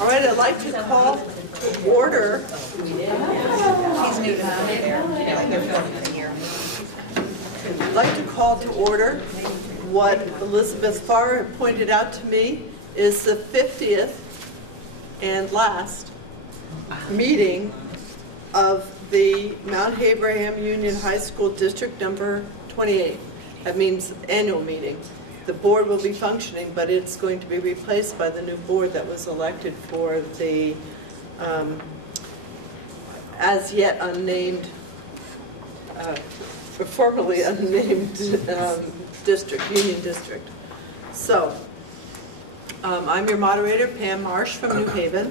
All right, I'd like to call to order. He's new to there. Like they're filming it here. I'd like to call to order what Elizabeth Farr pointed out to me is the 50th and last meeting of the Mount Abraham Union High School District number 28. That means annual meeting. The board will be functioning, but it's going to be replaced by the new board that was elected for the as yet unnamed, formerly unnamed district, Union District. So, I'm your moderator, Pam Marsh from New Haven,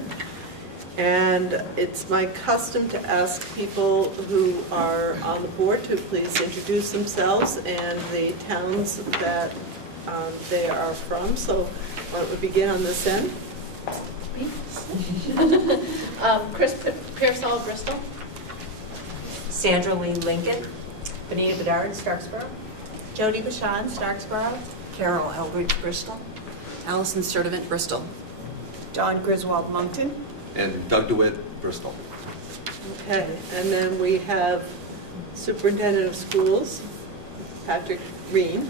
and it's my custom to ask people who are on the board to please introduce themselves and the towns that they are from. So why don't we begin on this end? Chris Pearsall, Bristol. Sandra Lee Lincoln. Benita Bedard, Starksboro. Jody Bashan, Starksboro. Carol Elbridge, Bristol. Allison Sturdivant, Bristol. Don Griswold, Moncton. And Doug DeWitt, Bristol. Okay, and then we have Superintendent of Schools, Patrick Green.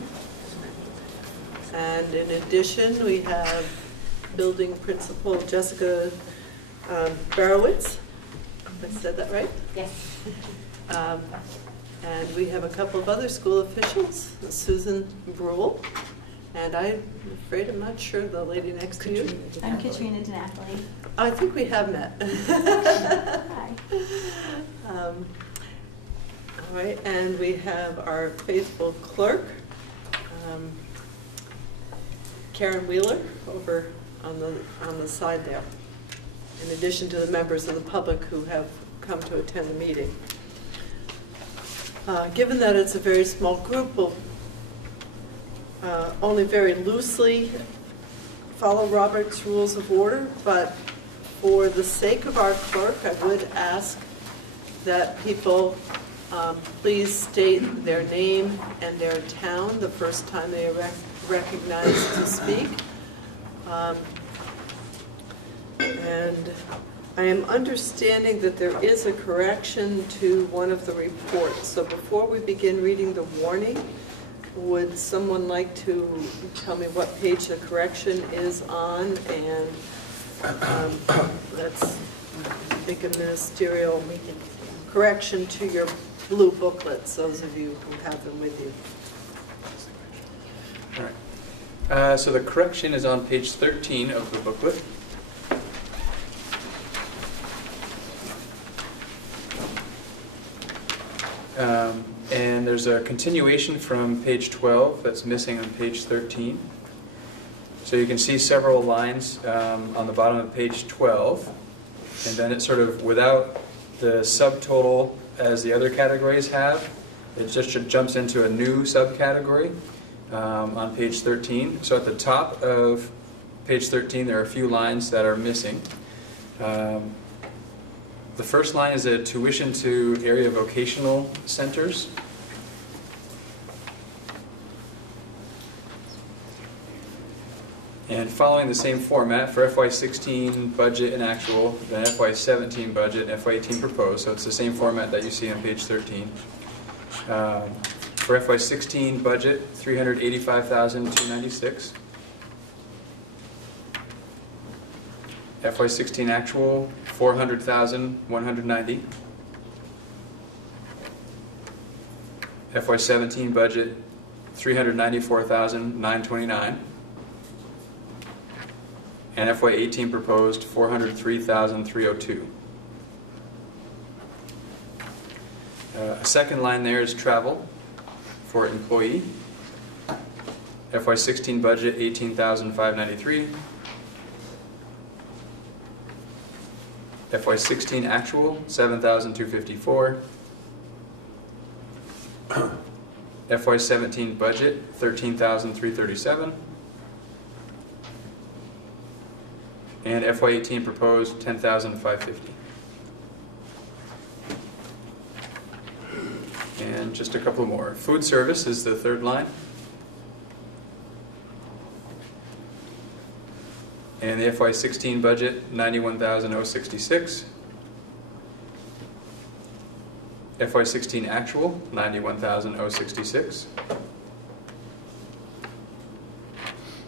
And in addition, we have Building Principal Jessica Barowitz. I said that right? Yes. And we have a couple of other school officials, Susan Brule, and I'm afraid I'm not sure the lady next to you. I'm Katrina DiNapoli. I think we have met. Hi. All right, and we have our faithful clerk, Karen Wheeler, over on the side there, in addition to the members of the public who have come to attend the meeting. Given that it's a very small group, we'll only very loosely follow Robert's Rules of Order, but for the sake of our clerk, I would ask that people please state their name and their town the first time they are recognized to speak. And I am understanding that there is a correction to one of the reports. So before we begin reading the warning, would someone like to tell me what page the correction is on? And that's, I think, a ministerial correction to your blue booklets, those of you who have them with you. All right. So the correction is on page 13 of the booklet. And there's a continuation from page 12 that's missing on page 13. So you can see several lines on the bottom of page 12, and then it's sort of without the subtotal as the other categories have. It just jumps into a new subcategory on page 13. So at the top of page 13 there are a few lines that are missing. The first line is a tuition to area vocational centers. And following the same format for FY16 budget and actual, then FY17 budget and FY18 proposed. So it's the same format that you see on page 13. For FY16 budget, $385,296. FY16 actual, $400,190. FY17 budget, $394,929. And FY18 proposed, $403,302. A second line there is travel for employee. FY16 budget, $18,593. FY16 actual, $7,254. FY17 budget, $13,337. And FY18 proposed, $10,550. And just a couple more. Food service is the third line. And the FY16 budget, $91,066. FY16 actual, $91,066.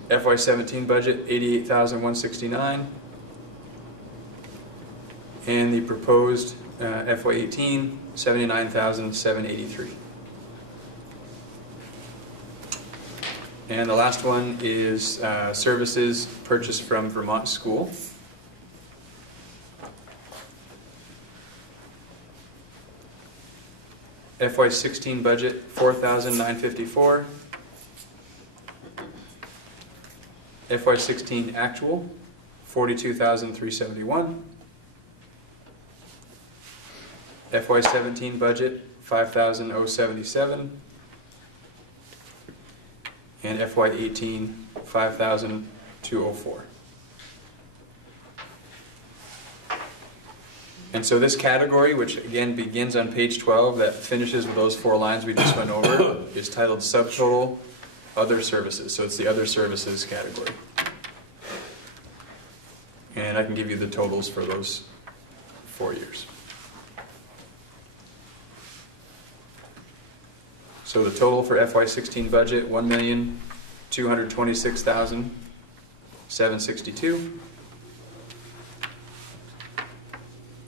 FY17 budget, $88,169. And the proposed FY18, $79,783. And the last one is services purchased from Vermont School. FY16 budget, $4,954. FY16 actual, $42,371. FY17 budget, $5,077. And FY18, $5,204. And so this category, which again begins on page 12, that finishes with those 4 lines we just went over, is titled Subtotal Other Services. So it's the Other Services category. And I can give you the totals for those 4 years. So the total for FY16 budget, $1,226,762.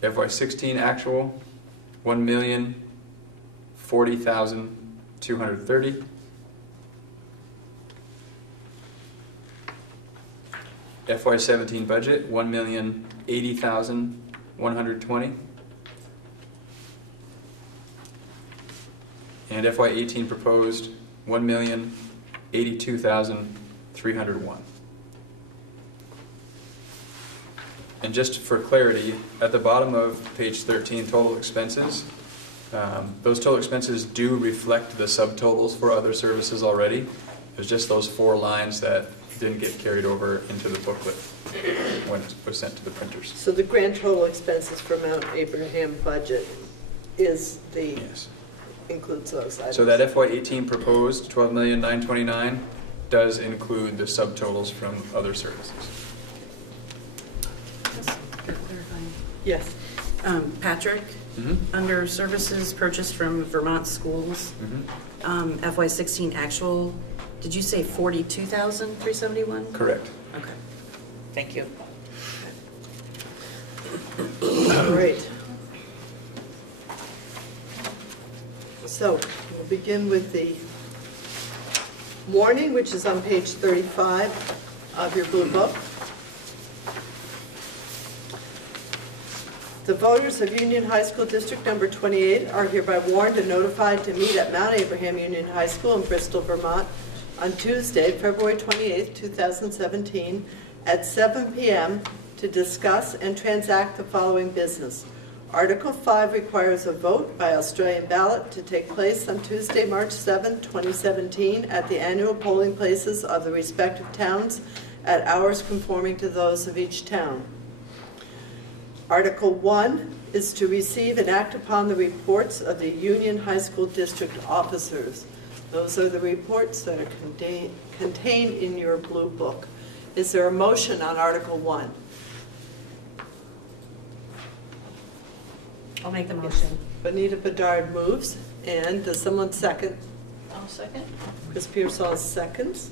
FY16 actual, $1,040,230. FY17 budget, $1,080,120. And FY18 proposed, $1,082,301. And just for clarity, at the bottom of page 13, total expenses, those total expenses do reflect the subtotals for other services already. There's just those 4 lines that didn't get carried over into the booklet when it was sent to the printers. So the grand total expenses for Mount Abraham budget is the, Yes. includes those items. So that FY18 proposed, $12,929,000, does include the subtotals from other services. Yes. Patrick, under services purchased from Vermont Schools, FY16 actual, did you say $42,371? Correct. Okay. Thank you. All right. So we'll begin with the warning, which is on page 35 of your blue book. The voters of Union High School District Number 28 are hereby warned and notified to meet at Mount Abraham Union High School in Bristol, Vermont on Tuesday, February 28, 2017 at 7 p.m. to discuss and transact the following business. Article 5 requires a vote by Australian ballot to take place on Tuesday, March 7, 2017 at the annual polling places of the respective towns at hours conforming to those of each town. Article 1 is to receive and act upon the reports of the Union High School District officers. Those are the reports that are contained in your blue book. Is there a motion on Article 1? I'll make the motion. Bonita Bedard moves, and does someone second? I'll second. Chris Pearsall seconds.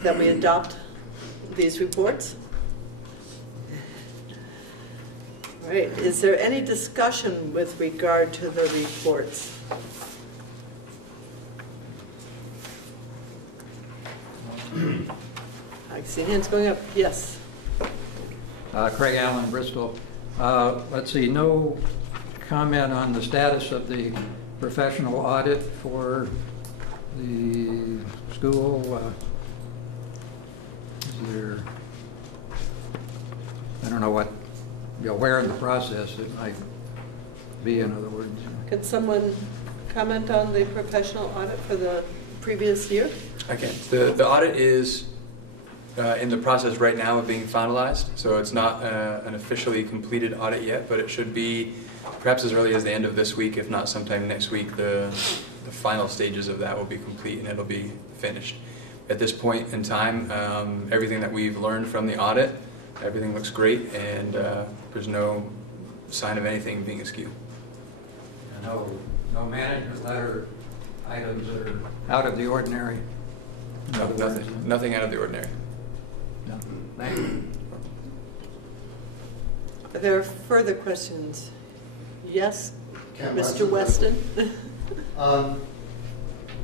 Then we adopt these reports. All right, is there any discussion with regard to the reports? I see hands going up. Yes. Craig Allen, Bristol. Let's see, no comment on the status of the professional audit for the school. Is there, I don't know what, where in the process it might be, in other words. Could someone comment on the professional audit for the previous year? Okay, the audit is in the process right now of being finalized, so it's not an officially completed audit yet, but it should be perhaps as early as the end of this week, if not sometime next week. The final stages of that will be complete and it'll be finished. at this point in time, everything that we've learned from the audit, everything looks great, and there's no sign of anything being askew. No management letter items that are out of the ordinary? No, nothing out of the ordinary. No. Thank you. Are there further questions? Yes, Can't Mr. Weston? A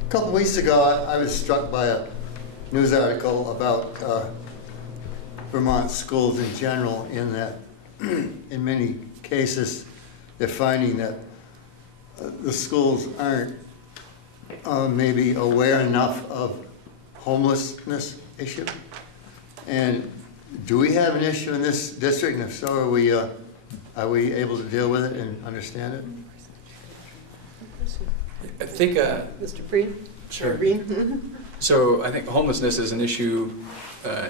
couple weeks ago, I was struck by a news article about Vermont schools in general, in that in many cases they're finding that the schools aren't maybe aware enough of homelessness issue. And do we have an issue in this district? And if so, are we able to deal with it and understand it? I think... Mr. Breen? Sure. Breen? So I think homelessness is an issue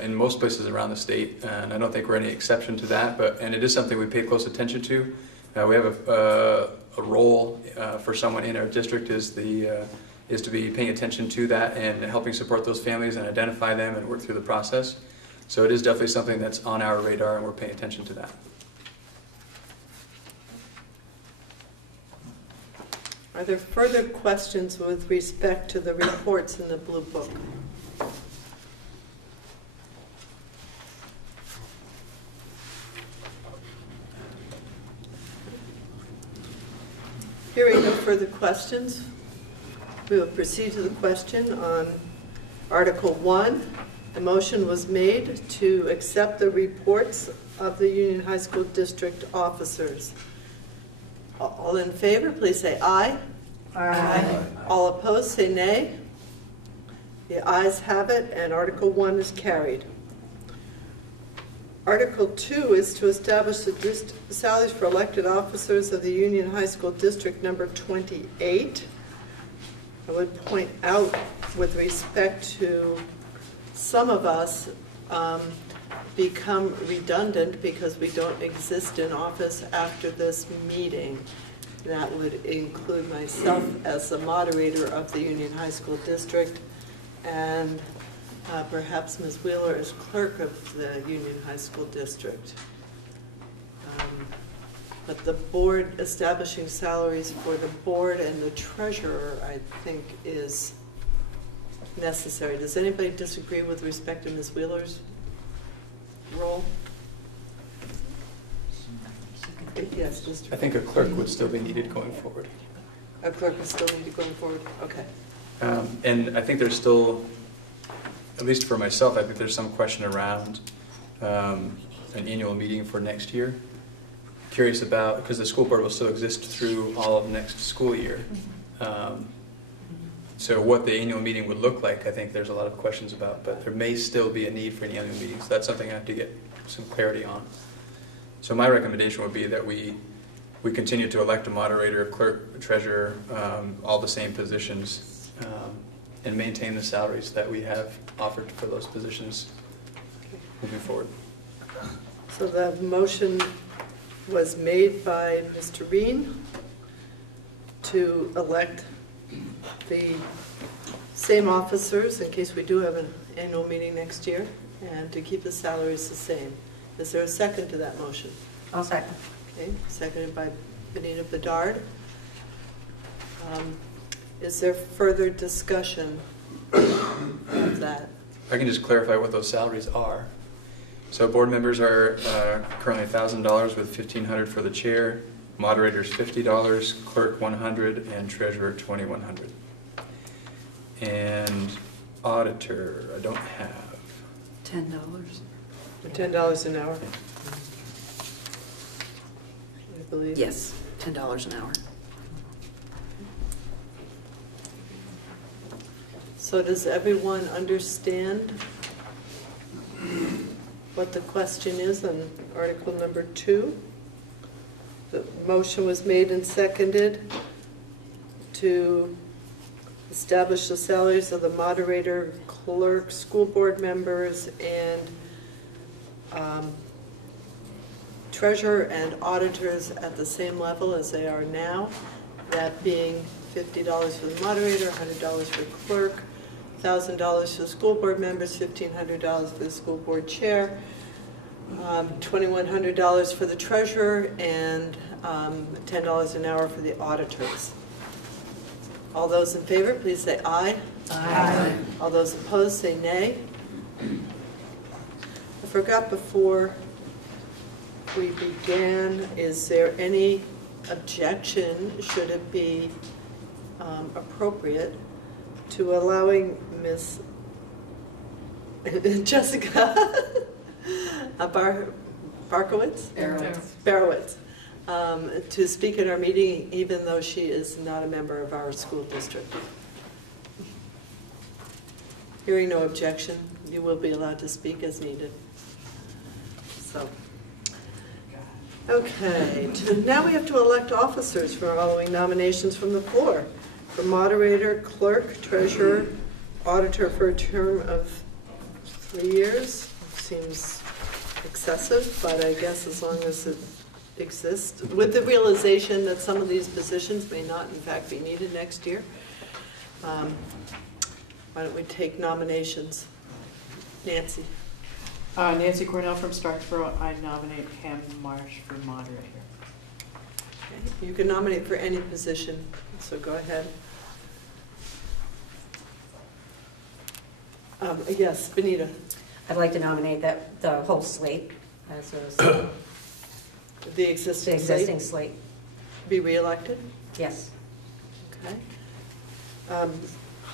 in most places around the state, and I don't think we're any exception to that, and it is something we pay close attention to. We have a role for someone in our district is to be paying attention to that and helping support those families and identify them and work through the process. So it is definitely something that's on our radar, and we're paying attention to that. Are there further questions with respect to the reports in the Blue Book? Hearing no further questions, we will proceed to the question on Article 1. The motion was made to accept the reports of the Union High School District officers. All in favor, please say aye. Aye. All opposed, say nay. The ayes have it, and Article 1 is carried. Article 2 is to establish the salaries for elected officers of the Union High School District number 28. I would point out, with respect to some of us, become redundant because we don't exist in office after this meeting. That would include myself as the moderator of the Union High School District, and perhaps Ms. Wheeler as clerk of the Union High School District. But the board establishing salaries for the board and the treasurer, I think, is necessary. Does anybody disagree with respect to Ms. Wheeler's role? Yes, Mr. I think a clerk would still be needed going forward. A clerk is still needed going forward? Okay. And I think there's still, at least for myself, I think there's some question around an annual meeting for next year. Curious about, because the school board will still exist through all of next school year. So what the annual meeting would look like, I think there's a lot of questions about, but there may still be a need for an annual meeting. So that's something I have to get some clarity on. So my recommendation would be that we continue to elect a moderator, clerk, treasurer, all the same positions, and maintain the salaries that we have offered for those positions moving forward. So the motion was made by Mr. Reen to elect the same officers in case we do have an annual meeting next year, and to keep the salaries the same. Is there a second to that motion? I'll second. Okay, seconded by Benita Bedard. Is there further discussion of that? I can just clarify what those salaries are. So board members are currently $1,000 with $1,500 for the chair, moderators $50, clerk $100, and treasurer $2,100. And auditor, I don't have. $10. $10 an hour, I believe. Yes, $10 an hour. So does everyone understand what the question is on Article number 2? The motion was made and seconded to establish the salaries of the moderator, clerk, school board members, and treasurer and auditors at the same level as they are now, that being $50 for the moderator, $100 for clerk, $1,000 for the school board members, $1,500 for the school board chair, $2,100 for the treasurer, and $10 an hour for the auditors. All those in favor, please say aye. Aye. All those opposed, say nay. I forgot before we began, is there any objection, should it be appropriate, to allowing Ms. Jessica Barowitz to speak at our meeting, even though she is not a member of our school district? Hearing no objection, you will be allowed to speak as needed. So, okay, now we have to elect officers for following nominations from the floor. For moderator, clerk, treasurer, auditor for a term of 3 years. Seems excessive, but I guess as long as it exists, with the realization that some of these positions may not in fact be needed next year. Why don't we take nominations? Nancy. Nancy Cornell from Starksboro. I nominate Pam Marsh for moderator. Okay. You can nominate for any position, so go ahead. Yes, Benita. I'd like to nominate the whole slate as a The existing slate. Be re-elected? Yes. Okay.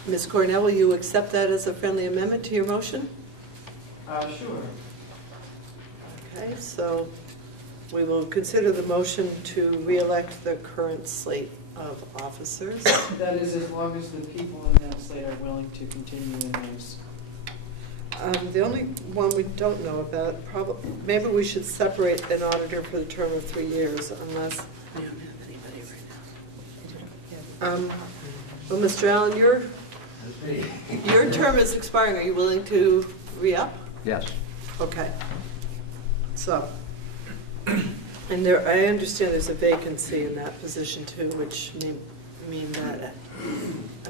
Ms. Cornell, will you accept that as a friendly amendment to your motion? Sure. Okay, so we will consider the motion to re-elect the current slate of officers. That is, as long as the people in that slate are willing to continue in those. The only one we don't know about, maybe we should separate an auditor for the term of 3 years, unless. I don't have anybody right now. Well, Mr. Allen, your term is expiring. Are you willing to re-up? Yes. Okay. So, and I understand there's a vacancy in that position too, which may mean that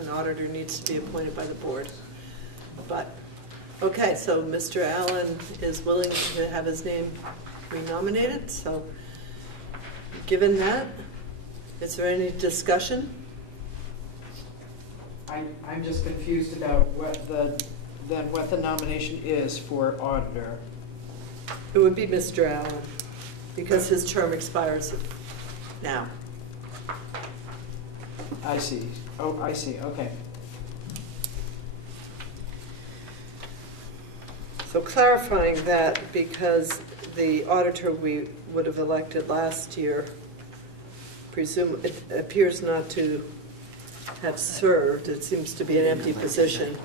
an auditor needs to be appointed by the board. But, okay, so Mr. Allen is willing to have his name renominated. So, given that, is there any discussion? I'm just confused about what the nomination is for auditor. It would be Mr. Allen, because his term expires now. I see. Oh, I see. Okay. So clarifying that, because the auditor we would have elected last year, it appears not to have served. It seems to be an empty position.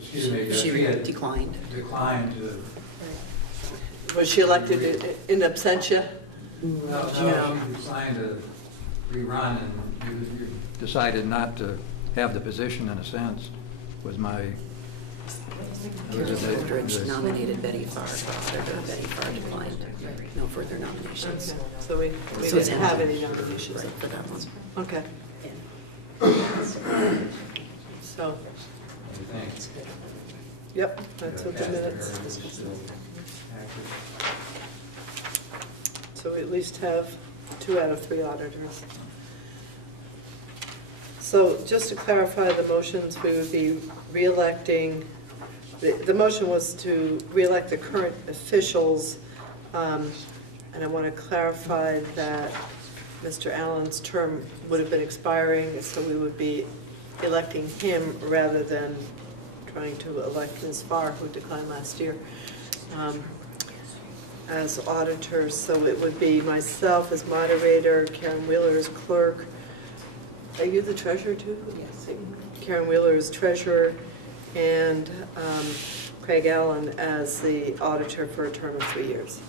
Excuse me. She declined. Declined to. Was she elected in absentia? No, she declined to rerun, and you decided not to have the position, in a sense, was my. Aldridge nominated Betty Farr. Betty Farr declined. No further nominations. Okay. So we So it's didn't have empty. any nominations. Right, for that one. Okay. So, What do you think? yep, that's what the minutes. So we at least have 2 out of 3 auditors. So just to clarify the motions, we would be re-electing, the motion was to re-elect the current officials, and I want to clarify that Mr. Allen's term would have been expiring, so we would be electing him rather than trying to elect Ms. Farr, who declined last year, as auditors. So it would be myself as moderator, Karen Wheeler as clerk. Are you the treasurer too? Yes. Karen Wheeler as treasurer, and Craig Allen as the auditor for a term of 3 years.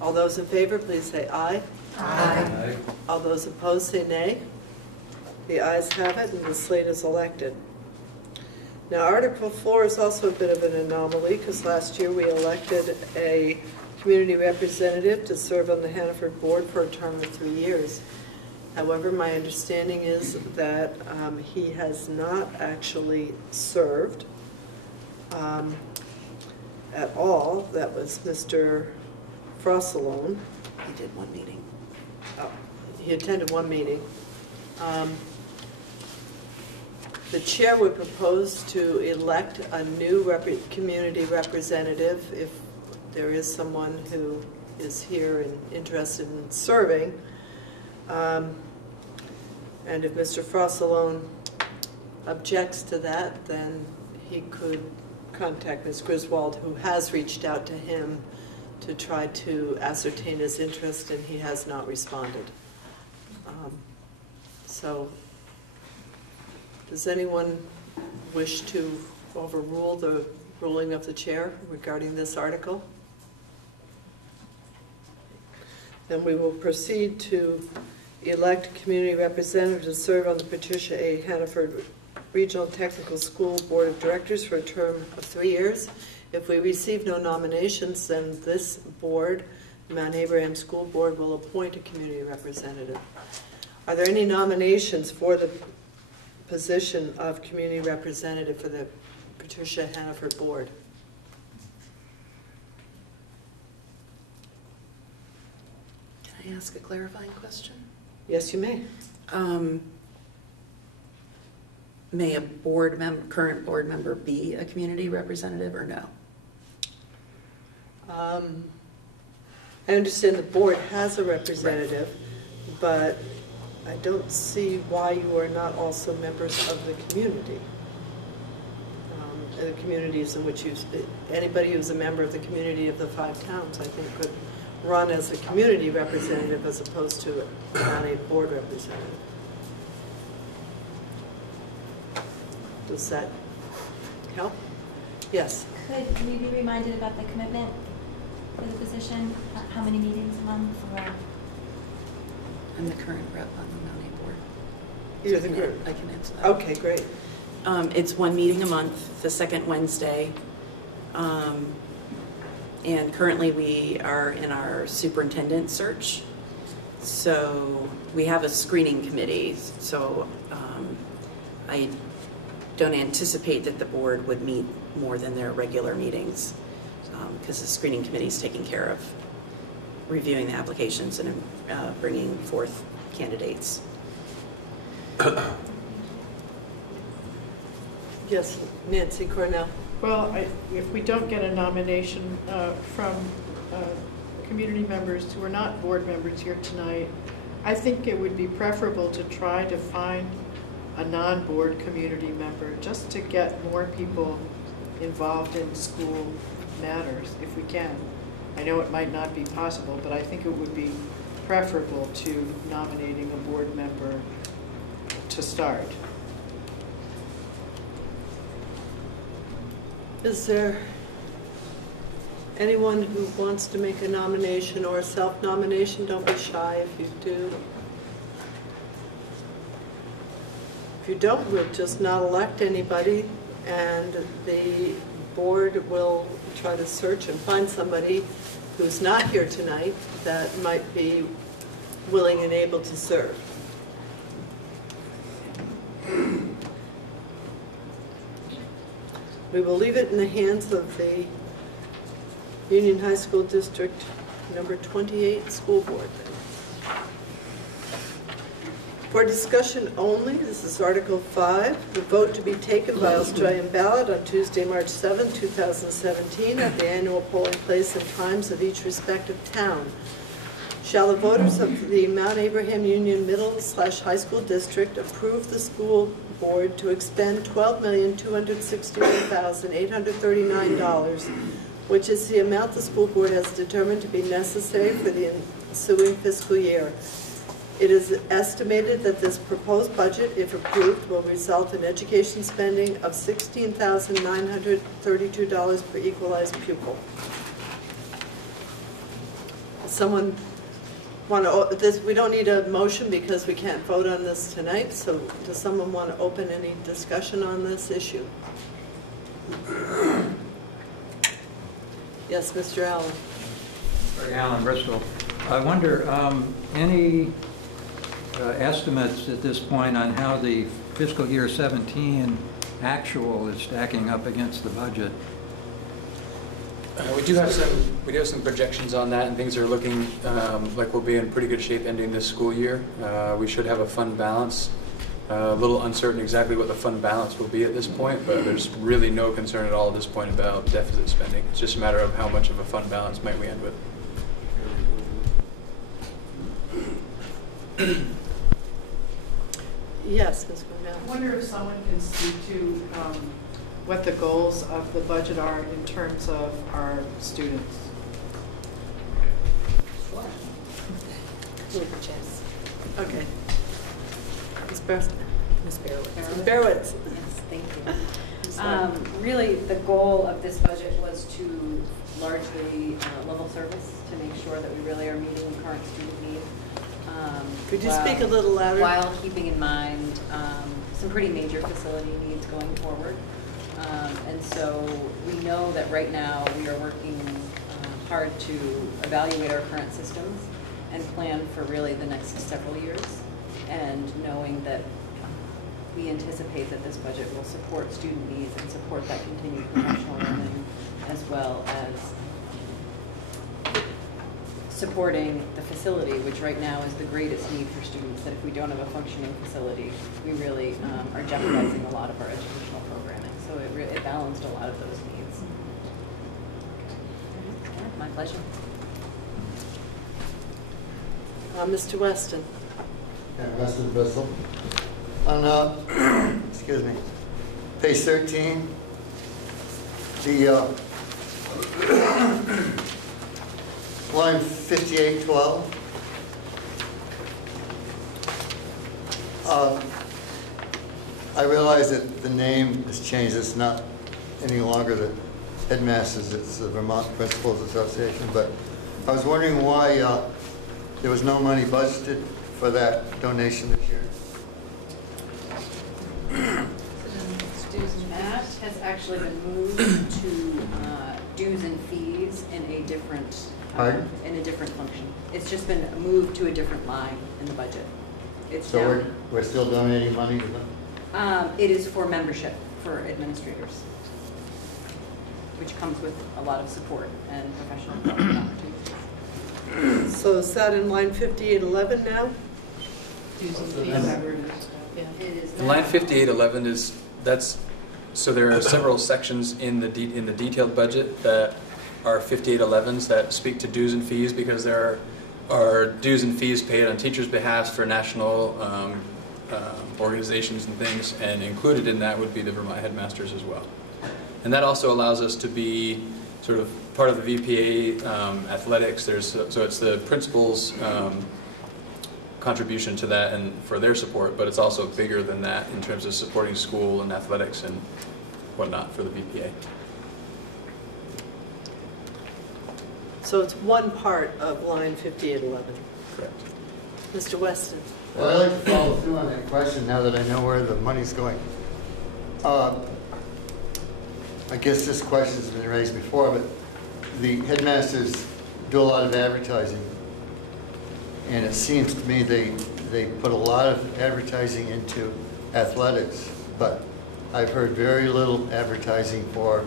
All those in favor, please say aye. Aye. All those opposed, say nay. The ayes have it, and the slate is elected. Now, Article 4 is also a bit of an anomaly, because last year we elected a community representative to serve on the Hannaford board for a term of 3 years. However, my understanding is that he has not actually served at all. That was Mr. Frossalone. He did one meeting. Oh, he attended one meeting. The chair would propose to elect a new community representative if there is someone who is here and interested in serving. And if Mr. Frossalone objects to that, then he could contact Ms. Griswold, who has reached out to him to try to ascertain his interest, and he has not responded. So, does anyone wish to overrule the ruling of the chair regarding this article? Then we will proceed to elect community representatives to serve on the Patricia A. Hannaford Regional Technical School Board of Directors for a term of 3 years. If we receive no nominations, then this board, Mount Abraham School Board, will appoint a community representative. Are there any nominations for the position of community representative for the Patricia Hannaford Board? Can I ask a clarifying question? Yes, you may. May a current board member be a community representative or no? I understand the board has a representative, but I don't see why you are not also members of the community. The communities in which anybody who's a member of the community of the 5 towns, I think, could run as a community representative as opposed to not a board representative. Does that help? Yes. Could we be reminded about the commitment for the position? How many meetings a month? Or? I'm the current rep on the Mount A board. You're the group. I can answer that. Okay, great. It's 1 meeting a month, the second Wednesday. And currently we are in our superintendent search. So we have a screening committee. So I don't anticipate that the board would meet more than their regular meetings because the screening committee is taking care of reviewing the applications and bringing forth candidates. Yes, Nancy Cornell. Well, if we don't get a nomination from community members who are not board members here tonight, I think it would be preferable to try to find a non-board community member just to get more people involved in school matters if we can. I know it might not be possible, but I think it would be preferable to nominating a board member to start. Is there anyone who wants to make a nomination or a self-nomination? Don't be shy if you do. If you don't, we'll just not elect anybody, and the board will try to search and find somebody who's not here tonight that might be willing and able to serve. We will leave it in the hands of the Union High School District number 28 school board. For discussion only, this is Article 5, the vote to be taken by Australian ballot on Tuesday, March 7, 2017 at the annual polling place and times of each respective town. Shall the voters of the Mount Abraham Union Middle/High School District approve the school board to expend $12,261,839, which is the amount the school board has determined to be necessary for the ensuing fiscal year. It is estimated that this proposed budget, if approved, will result in education spending of $16,932 per equalized pupil. Someone want to, we don't need a motion because we can't vote on this tonight, so does someone want to open any discussion on this issue? Yes, Mr. Allen. Alan Bristol. I wonder, any estimates at this point on how the fiscal year 17 actual is stacking up against the budget? We do have some projections on that, and things are looking like we'll be in pretty good shape ending this school year. We should have a fund balance. A little uncertain exactly what the fund balance will be at this point, but there's really no concern at all at this point about deficit spending. It's just a matter of how much of a fund balance might we end with. Yes, Ms. I Cornell. wonder if someone can speak to what the goals of the budget are in terms of our students. Okay. Ms. Barrowitz. Ms. Barrowitz. Barrowitz. Yes, thank you. Really, the goal of this budget was to largely level service to make sure that we really are meeting current student needs. Could you speak a little louder? While keeping in mind some pretty major facility needs going forward. And so we know that right now we are working hard to evaluate our current systems and plan for really the next several years. And knowing that we anticipate that this budget will support student needs and support that continued professional learning, as well as supporting the facility, which right now is the greatest need for students, that if we don't have a functioning facility, we really are jeopardizing a lot of our educational programming. So it balanced a lot of those needs. Yeah, my pleasure. Mr. Weston. Yeah, Weston Bristol. On, excuse me, page 13, the line 5812. I realize that the name has changed. It's not any longer the Headmasters, it's the Vermont Principals Association. But I was wondering why there was no money budgeted for that donation this year. That has actually been moved to dues and fees in a different function. It's just been moved to a different line in the budget. It's So we're still donating money to them? it is for membership for administrators, which comes with a lot of support and professional development opportunities. So is that in line 5811 now? It is The line now. 5811 is, so there are several sections in the detailed budget that are 5811s that speak to dues and fees, because there are dues and fees paid on teachers' behalf for national organizations and things, and included in that would be the Vermont Headmasters as well. And that also allows us to be sort of part of the VPA athletics. So it's the principals' contribution to that and for their support, but it's also bigger than that in terms of supporting school and athletics and whatnot for the VPA. So it's one part of line 5811. Correct. Mr. Weston. Well, I'd like to follow through on that question now that I know where the money's going. I guess this question's been raised before, but the headmasters do a lot of advertising. And it seems to me they put a lot of advertising into athletics, but I've heard very little advertising for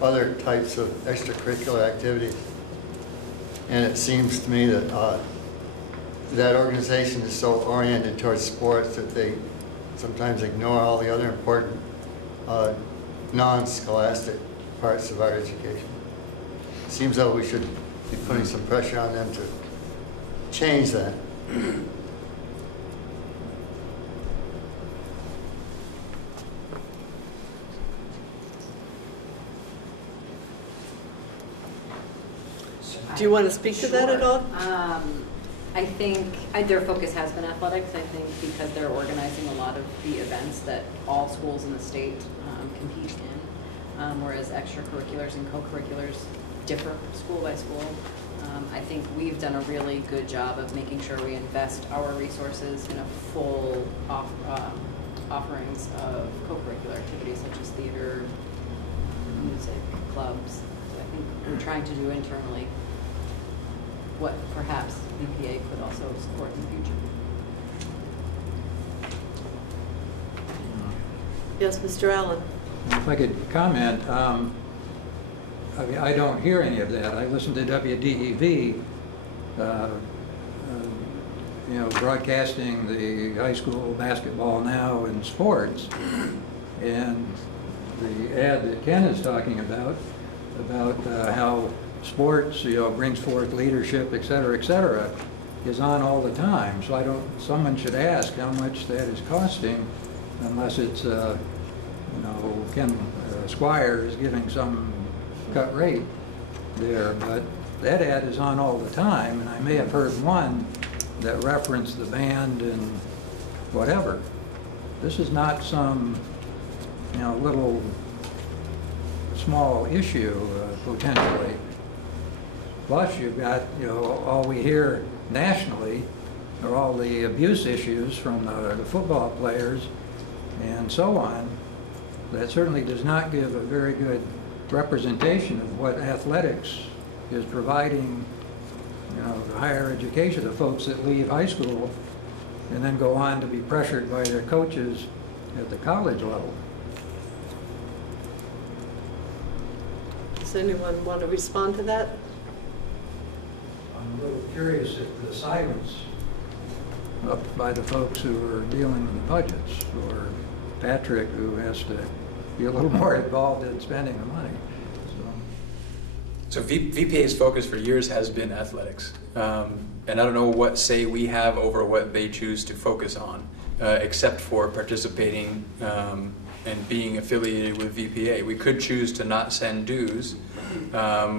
other types of extracurricular activities. And it seems to me that that organization is so oriented towards sports that they sometimes ignore all the other important non-scholastic parts of our education. It seems though we should be putting some pressure on them to change that. Do you want to speak to that at all? I think their focus has been athletics, I think, because they're organizing a lot of the events that all schools in the state compete in, whereas extracurriculars and co-curriculars differ school by school. I think we've done a really good job of making sure we invest our resources in a full offerings of co-curricular activities such as theater, music, clubs. So I think we're trying to do internally what perhaps VPA could also support in the future. Yes, Mr. Allen. If I could comment, I mean, I don't hear any of that. I listen to WDEV, you know, broadcasting the high school basketball now and sports, and the ad that Ken is talking about how sports, you know, brings forth leadership, et cetera, is on all the time. So I don't, someone should ask how much that is costing, unless it's, you know, Ken Squire is giving some cut rate there. But that ad is on all the time, and I may have heard one that referenced the band and whatever. This is not some, you know, little small issue potentially. Plus, you've got, you know, all we hear nationally are all the abuse issues from the football players and so on. That certainly does not give a very good representation of what athletics is providing, you know, the higher education, the folks that leave high school and then go on to be pressured by their coaches at the college level. Does anyone want to respond to that? I'm a little curious if the silence up by the folks who are dealing with the budgets, or Patrick, who has to be a little more involved in spending the money. So VPA's focus for years has been athletics. And I don't know what say we have over what they choose to focus on, except for participating and being affiliated with VPA. We could choose to not send dues,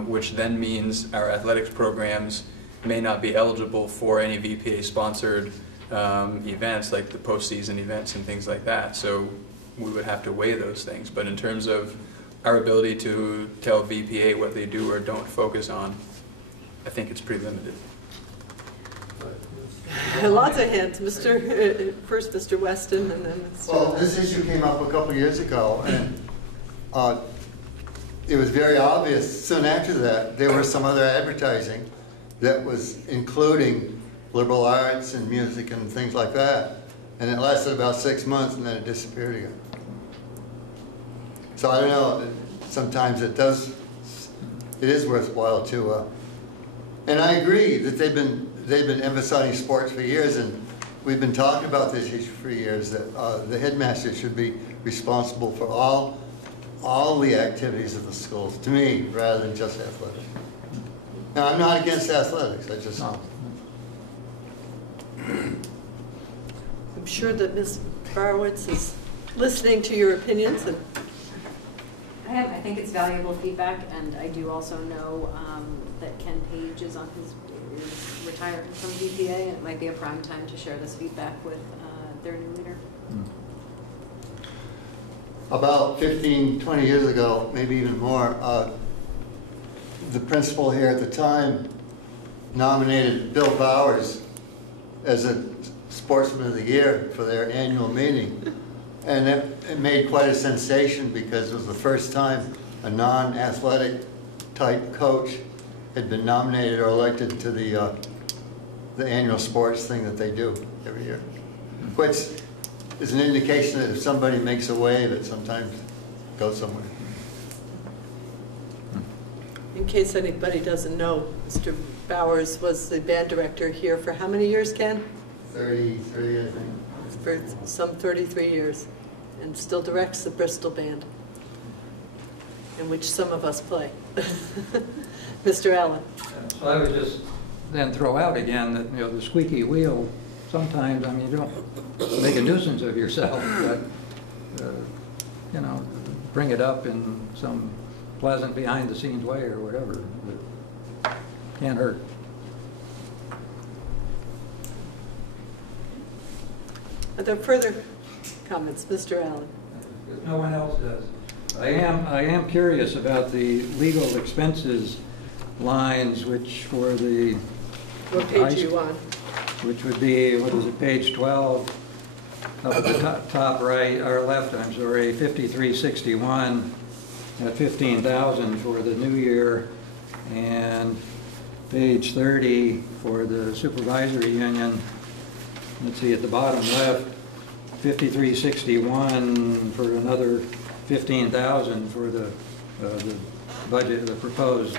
which then means our athletics programs may not be eligible for any VPA-sponsored events, like the postseason events and things like that. So we would have to weigh those things. But in terms of our ability to tell VPA what they do or don't focus on, I think it's pretty limited. Lots of hands. First Mr. Weston and then Mr. Well, this issue came up a couple of years ago, and it was very obvious soon after that there was some other advertising that was including liberal arts and music and things like that. And it lasted about 6 months and then it disappeared again. So I don't know, sometimes it is worthwhile to, and I agree that they've been emphasizing sports for years, and we've been talking about this issue for years, that the headmaster should be responsible for all the activities of the schools, to me, rather than just athletics. Now, I'm not against athletics, I just... No. I'm sure that Ms. Barowitz is listening to your opinions. And I think it's valuable feedback, and I do also know that Ken Page is retiring from VPA, and it might be a prime time to share this feedback with their new leader. About 15, 20 years ago, maybe even more, the principal here at the time nominated Bill Bowers as a Sportsman of the Year for their annual meeting. And it made quite a sensation because it was the first time a non-athletic type coach had been nominated or elected to the annual sports thing that they do every year. Which is an indication that if somebody makes a wave, it sometimes goes somewhere. in case anybody doesn't know, Mr. Bowers was the band director here for how many years, Ken? 33, I think. For some 33 years, and still directs the Bristol Band, in which some of us play. Mr. Allen. So I would just then throw out again that, you know, the squeaky wheel, sometimes, I mean, you don't make a nuisance of yourself, but, you know, bring it up in some pleasant behind-the-scenes way or whatever. But can't hurt. Are there further comments, Mr. Allen? If no one else does. I am curious about the legal expenses lines, which for the... What page are you on? Which would be, what is it, page 12, up at the top right, or left, I'm sorry, 5361 at 15,000 for the new year, and page 30 for the supervisory union. Let's see, at the bottom left, 5361 for another 15,000 for the budget, the proposed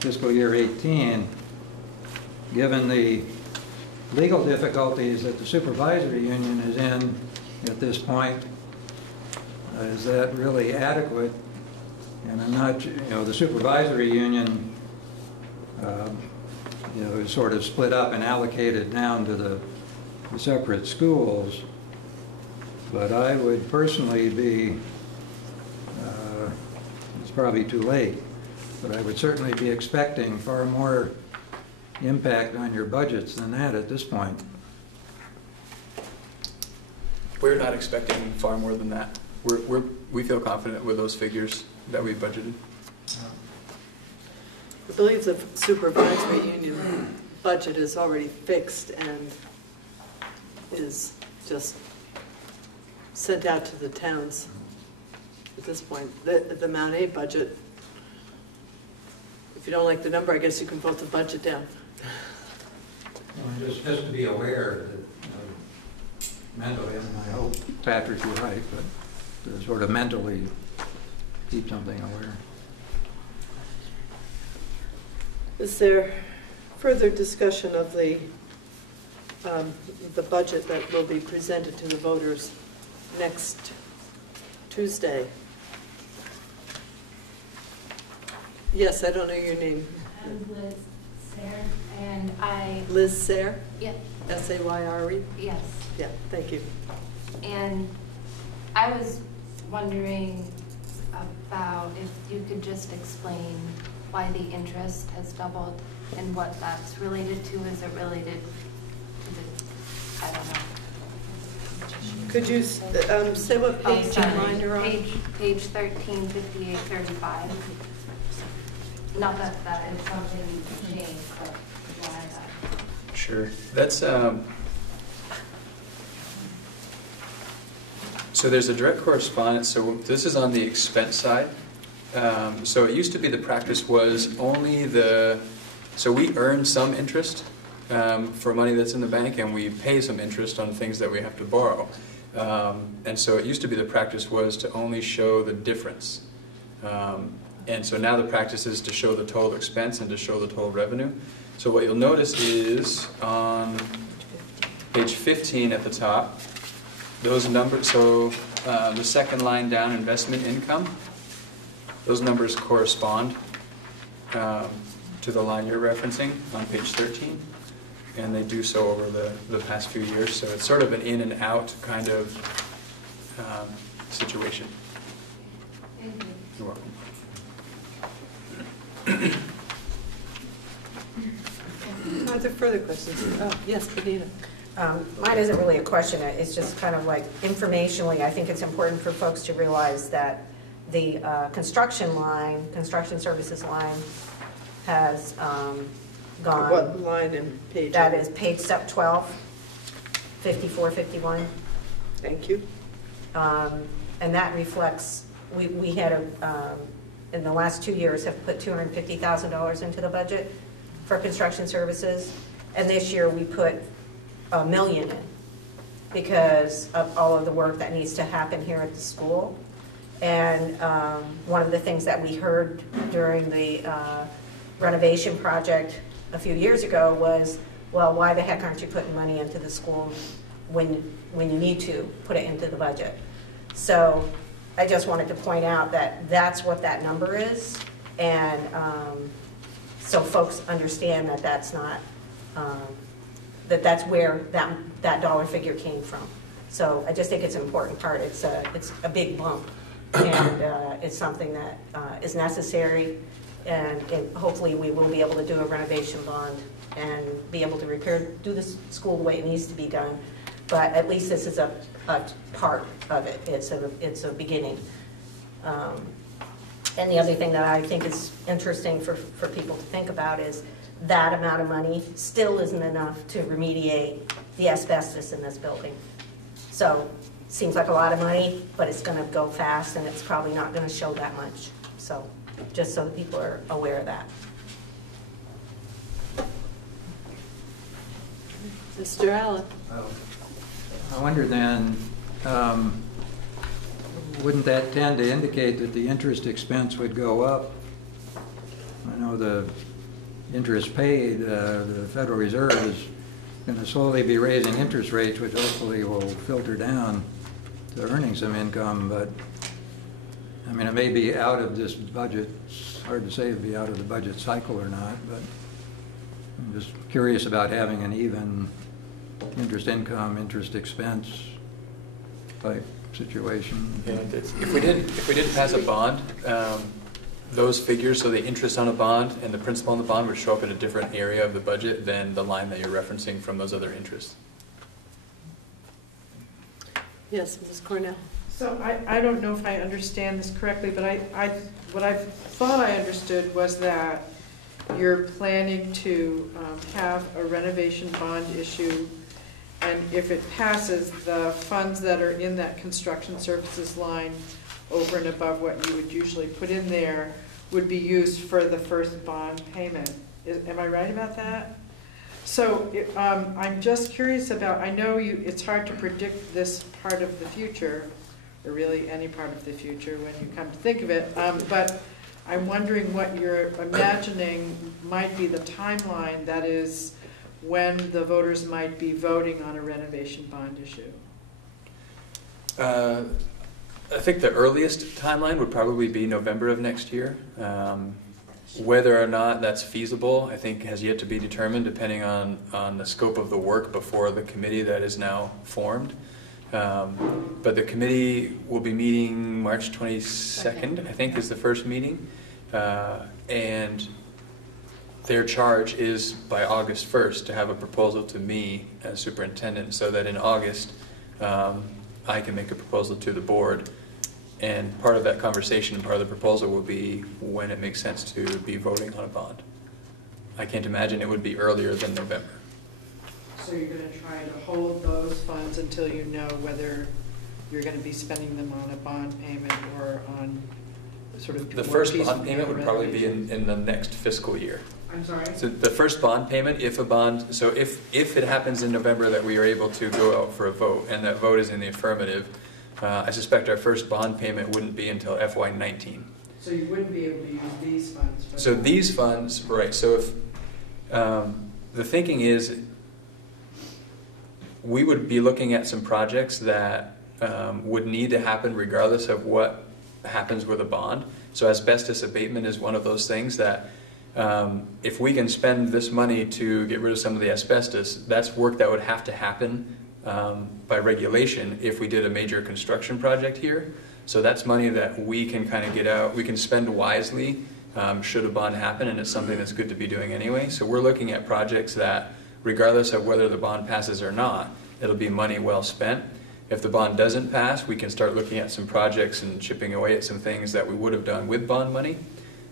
fiscal year 18. Given the legal difficulties that the supervisory union is in at this point, is that really adequate? And I'm not, the supervisory union, is sort of split up and allocated down to the separate schools. But I would personally be, it's probably too late, but I would certainly be expecting far more impact on your budgets than that at this point. We're not expecting far more than that. We feel confident with those figures that we budgeted. I believe the supervisory union budget is already fixed and is just sent out to the towns at this point. The Mount A budget, if you don't like the number, I guess you can vote the budget down. Well, just to be aware that mentally, and I hope, Patrick, you're right, but to sort of mentally keep something aware. Is there further discussion of the budget that will be presented to the voters next Tuesday? Yes, I don't know your name. I'm Liz Sayre, and I... Liz Sayre? Yep. S-A-Y-R-E? Yes. Yeah, thank you. And I was wondering about if you could just explain why the interest has doubled and what that's related to. Is it related to the, I don't know. Could you say what page and line you're on? Page 13, 58, 35. Not that that is something you can change, but why that? Sure. That's so there's a direct correspondence. So this is on the expense side. So it used to be the practice was only so we earn some interest for money that's in the bank, and we pay some interest on things that we have to borrow. And so it used to be the practice was to only show the difference. And so now the practice is to show the total expense and to show the total revenue. So what you'll notice is on page 15 at the top, those numbers, so the second line down, investment income, those numbers correspond to the line you're referencing on page 13, and they do so over the past few years. So it's sort of an in and out kind of situation. Thank you. You're welcome. Are there further questions? Oh, yes, Benita. Mine isn't really a question. It's just kind of like informationally, I think it's important for folks to realize that the construction services line has gone. What line and page? That is page 12, 54, 51. Thank you. And that reflects, we had in the last 2 years have put $250,000 into the budget for construction services, and this year we put $1 million in because of all of the work that needs to happen here at the school. And one of the things that we heard during the renovation project a few years ago was, well, why the heck aren't you putting money into the school when you need to put it into the budget? So I just wanted to point out that that's what that number is, and so folks understand that that's not, that's where that dollar figure came from. So I just think it's an important part. It's a big bump, and it's something that is necessary, and hopefully we will be able to do a renovation bond and be able to do the school the way it needs to be done. But at least this is a part of it. It's a beginning. And the other thing that I think is interesting for people to think about is that amount of money still isn't enough to remediate the asbestos in this building. So it seems like a lot of money, but it's going to go fast, and it's probably not going to show that much. So just so that people are aware of that. Mr. Allen. I wonder then, wouldn't that tend to indicate that the interest expense would go up? I know the interest paid, the Federal Reserve is going to slowly be raising interest rates, which hopefully will filter down to earning some income, but I mean, it may be out of this budget. It's hard to say it'd be out of the budget cycle or not, but I'm just curious about having an even interest income, interest expense type situation. Yeah, if we did pass a bond, those figures, so the interest on a bond and the principal on the bond would show up in a different area of the budget than the line that you're referencing from those other interests. Yes, Mrs. Cornell. So I don't know if I understand this correctly, but what I thought I understood was that you're planning to have a renovation bond issue, and if it passes, the funds that are in that construction services line over and above what you would usually put in there would be used for the first bond payment. Am I right about that? So I'm just curious about, I know it's hard to predict this part of the future, or really any part of the future when you come to think of it, but I'm wondering what you're imagining might be the timeline, that is, when the voters might be voting on a renovation bond issue. I think the earliest timeline would probably be November of next year. Whether or not that's feasible, I think, has yet to be determined, depending on the scope of the work before the committee that is now formed. But the committee will be meeting March 22nd, I think, is the first meeting. And their charge is by August 1st to have a proposal to me as superintendent, so that in August I can make a proposal to the board. And part of that conversation, part of the proposal will be when it makes sense to be voting on a bond. I can't imagine it would be earlier than November. So you're going to try to hold those funds until you know whether you're going to be spending them on a bond payment or on sort of... The first bond payment would probably be in the next fiscal year. I'm sorry? So the first bond payment, if it happens in November that we are able to go out for a vote, and that vote is in the affirmative, I suspect our first bond payment wouldn't be until FY19. So you wouldn't be able to use these funds? So these funds, right, so if the thinking is we would be looking at some projects that would need to happen regardless of what happens with a bond. So asbestos abatement is one of those things that if we can spend this money to get rid of some of the asbestos, that's work that would have to happen by regulation if we did a major construction project here. So that's money that we can kind of get out, we can spend wisely should a bond happen, and it's something that's good to be doing anyway. So we're looking at projects that, regardless of whether the bond passes or not, it'll be money well spent. If the bond doesn't pass, we can start looking at some projects and chipping away at some things that we would have done with bond money.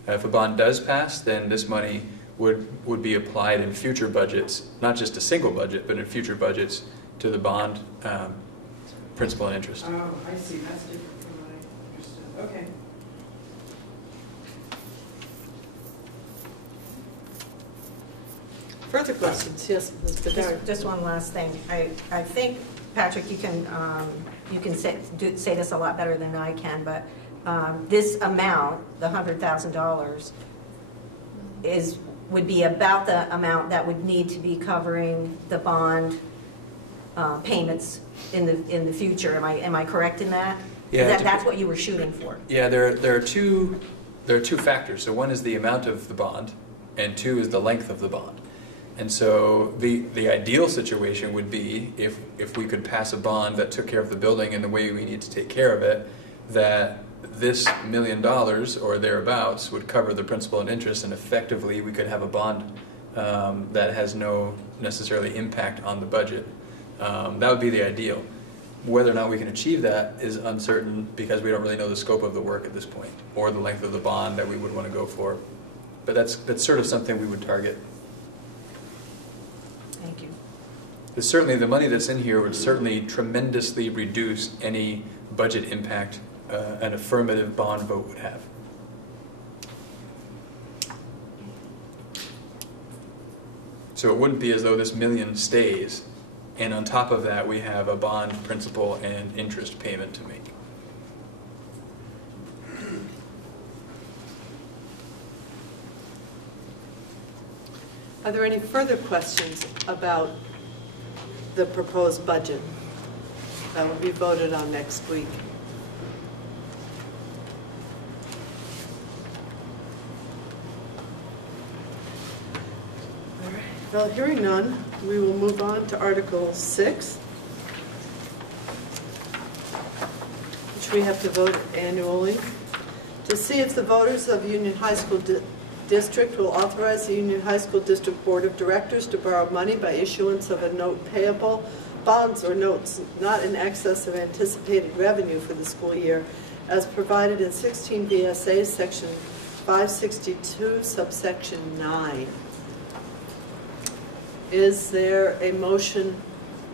If a bond does pass, then this money would be applied in future budgets, not just a single budget, but in future budgets to the bond principal and interest. Oh, I see. That's different from what I understood. Okay. Further questions? Yes, Ms. Bedard. Just one last thing. I think, Patrick, you can say this a lot better than I can, but this amount, the $100,000, would be about the amount that would need to be covering the bond payments in the future. Am I correct in that? Yeah. That's what you were shooting for. Yeah, there are two factors. So one is the amount of the bond, and two is the length of the bond. And so the ideal situation would be if we could pass a bond that took care of the building in the way we need to take care of it, that this $1 million or thereabouts would cover the principal and interest, and effectively we could have a bond that has no necessarily impact on the budget. That would be the ideal. Whether or not we can achieve that is uncertain because we don't really know the scope of the work at this point or the length of the bond that we would want to go for. But that's sort of something we would target. Thank you. But certainly the money that's in here would certainly tremendously reduce any budget impact an affirmative bond vote would have. So it wouldn't be as though this $1 million stays And on top of that, we have a bond principal and interest payment to make. Are there any further questions about the proposed budget that will be voted on next week? All right. Well, hearing none, we will move on to Article 6, which we have to vote annually, to see if the voters of Union High School District will authorize the Union High School District Board of Directors to borrow money by issuance of a note payable, bonds or notes not in excess of anticipated revenue for the school year, as provided in 16 VSA Section 562, subsection 9. Is there a motion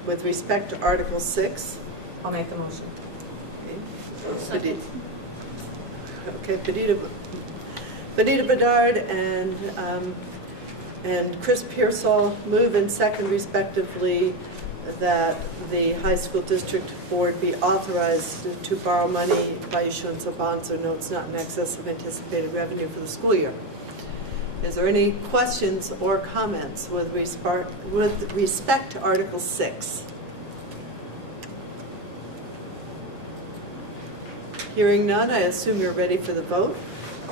with respect to Article 6? I'll make the motion. Okay, Benita Bedard and Chris Pearsall move and second respectively that the high school district board be authorized to borrow money by issuance of bonds or notes not in excess of anticipated revenue for the school year. Is there any questions or comments with respect to Article 6? Hearing none, I assume you're ready for the vote.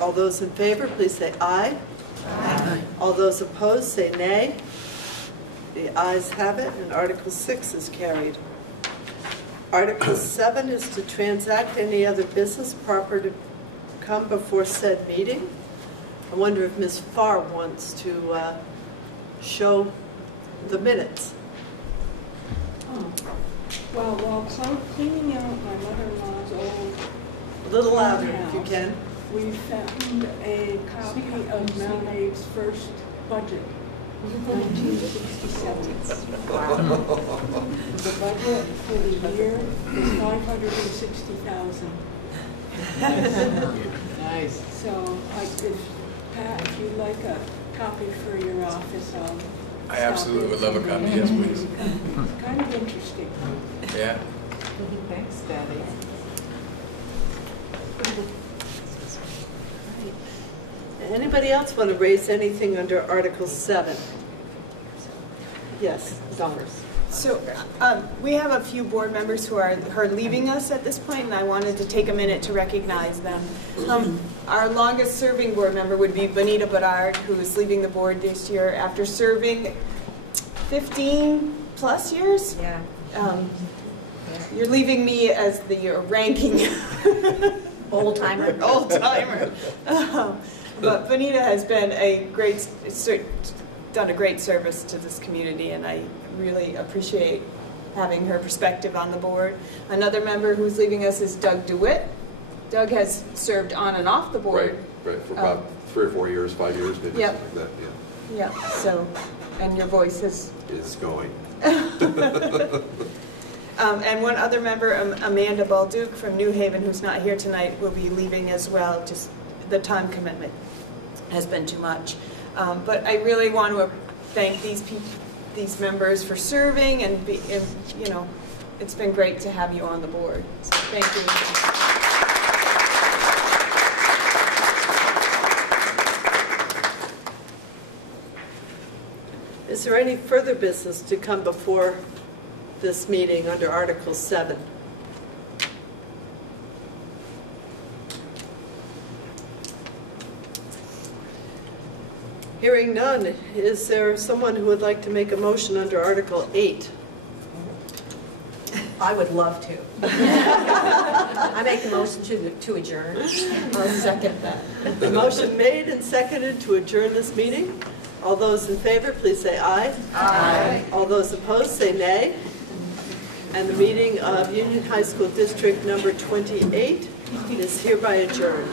All those in favor, please say aye. Aye. All those opposed, say nay. The ayes have it, and Article 6 is carried. Article 7 is to transact any other business proper to come before said meeting. I wonder if Ms. Farr wants to show the minutes. Oh. Well, while cleaning out my mother-in-law's old A little louder if you can. we found a copy of MAUSD's first budget, 1967. Wow. The budget for the year is $560,000. Nice. So, Pat, if you'd like a copy for your office, I absolutely would love a copy, yes, please. It's kind of interesting. Yeah. Thanks, Daddy. Anybody else want to raise anything under Article 7? Yes, Donners. So we have a few board members who are leaving us at this point, and I wanted to take a minute to recognize them. Our longest serving board member would be Benita Bedard, who is leaving the board this year after serving 15 plus years. Yeah. You're leaving me as the ranking Old timer. Old timer. But Benita has been done a great service to this community, and I really appreciate having her perspective on the board. Another member who's leaving us is Doug DeWitt. Doug has served on and off the board. Right, for about 3 or 4 years, 5 years, maybe Yep. something like that, yeah. Yeah, so, and your voice is... Is going. And one other member, Amanda Balduke from New Haven, who's not here tonight, will be leaving as well. Just the time commitment has been too much. But I really want to thank these members for serving, and you know, it's been great to have you on the board. So thank you. Is there any further business to come before this meeting under Article 7? Hearing none, is there someone who would like to make a motion under Article 8? I would love to. I make the motion to adjourn. I'll second that. The motion made and seconded to adjourn this meeting. All those in favor, please say aye. Aye. All those opposed, say nay. And the meeting of Union High School District number 28 is hereby adjourned.